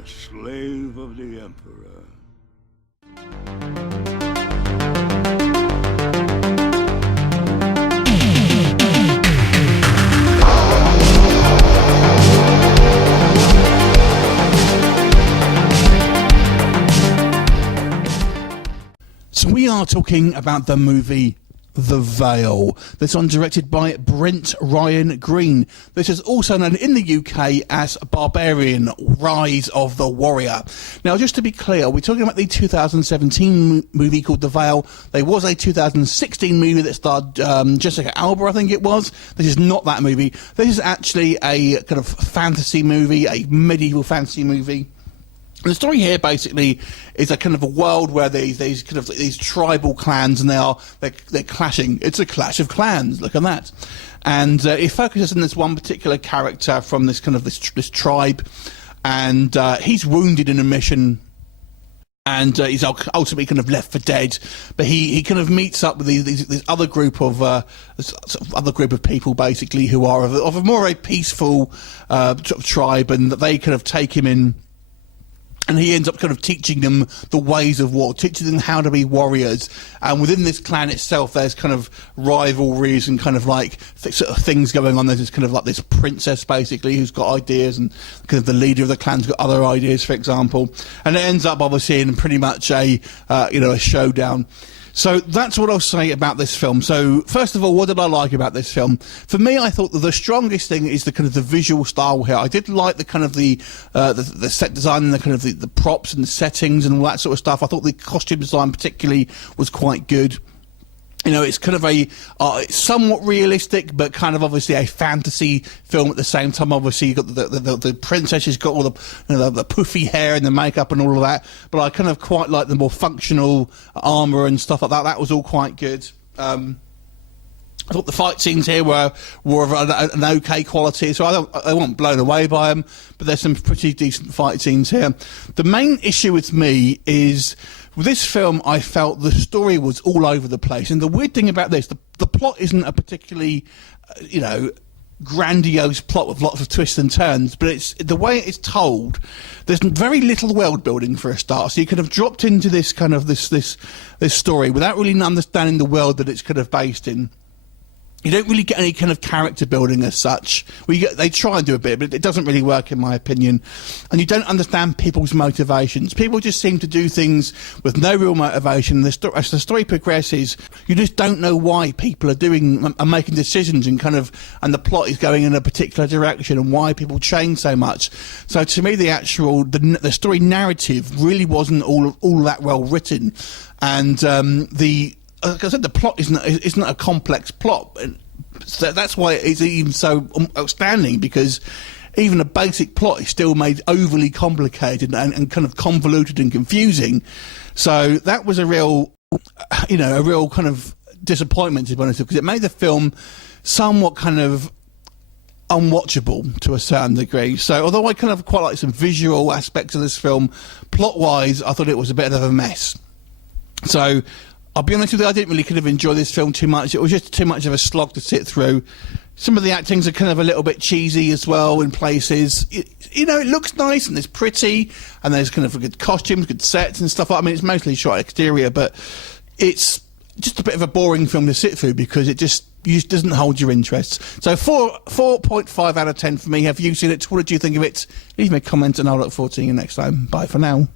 a slave of the Emperor. So we are talking about the movie The Veil. This one directed by Brent Ryan Green. This is also known in the UK as Barbarian, Rise of the Warrior. Now, just to be clear, we're talking about the 2017 movie called The Veil. There was a 2016 movie that starred Jessica Alba, I think it was. This is not that movie. This is actually a kind of fantasy movie, a medieval fantasy movie. The story here basically is a kind of a world where these kind of these tribal clans, and they're clashing. It's a clash of clans. Look at that, and it focuses on this one particular character from this kind of this tribe, and he's wounded in a mission, and he's ultimately kind of left for dead. But he kind of meets up with this other group of people basically who are of a more peaceful tribe, and that they kind of take him in. And he ends up kind of teaching them the ways of war, teaching them how to be warriors. And within this clan itself, there's kind of rivalries and kind of like sort of things going on. There's this kind of like this princess, basically, who's got ideas, and kind of the leader of the clan's got other ideas, for example. And it ends up, obviously, in pretty much a showdown. So that's what I'll say about this film. So first of all, what did I like about this film? For me, I thought that the strongest thing is the kind of the visual style here. I did like the kind of the set design and the kind of the props and the settings and all that sort of stuff. I thought the costume design particularly was quite good. You know, it's kind of it's somewhat realistic, but kind of obviously a fantasy film at the same time. Obviously, you've got the princess, she's got all the poofy hair and the makeup and all of that. But I kind of quite like the more functional armour and stuff like that. That was all quite good. I thought the fight scenes here were of an okay quality, so I wasn't blown away by them, but there's some pretty decent fight scenes here. The main issue with me is, with this film, I felt the story was all over the place. And the weird thing about this, the plot isn't a particularly, grandiose plot with lots of twists and turns, but it's the way it's told. There's very little world building for a start, so you could have dropped into this kind of this story without really understanding the world that it's kind of based in. You don't really get any kind of character building as such. They try and do a bit, but it doesn't really work, in my opinion. And you don't understand people's motivations. People just seem to do things with no real motivation. As the story progresses, you just don't know why people are making decisions, and the plot is going in a particular direction, and why people change so much. So to me, the story narrative really wasn't all that well written, and like I said, the plot isn't a complex plot. So that's why it's even so outstanding, because even a basic plot is still made overly complicated and kind of convoluted and confusing. So that was a real kind of disappointment, to be honest, because it made the film somewhat kind of unwatchable to a certain degree. So although I kind of quite like some visual aspects of this film, plot-wise, I thought it was a bit of a mess. So I'll be honest with you, I didn't really kind of enjoy this film too much. It was just too much of a slog to sit through. Some of the actings are kind of a little bit cheesy as well in places. It looks nice and it's pretty, and there's kind of good costumes, good sets and stuff. I mean, it's mostly shot exterior, but it's just a bit of a boring film to sit through because it just doesn't hold your interest. So 4.5 out of 10 for me. Have you seen it? What did you think of it? Leave me a comment and I'll look forward to seeing you next time. Bye for now.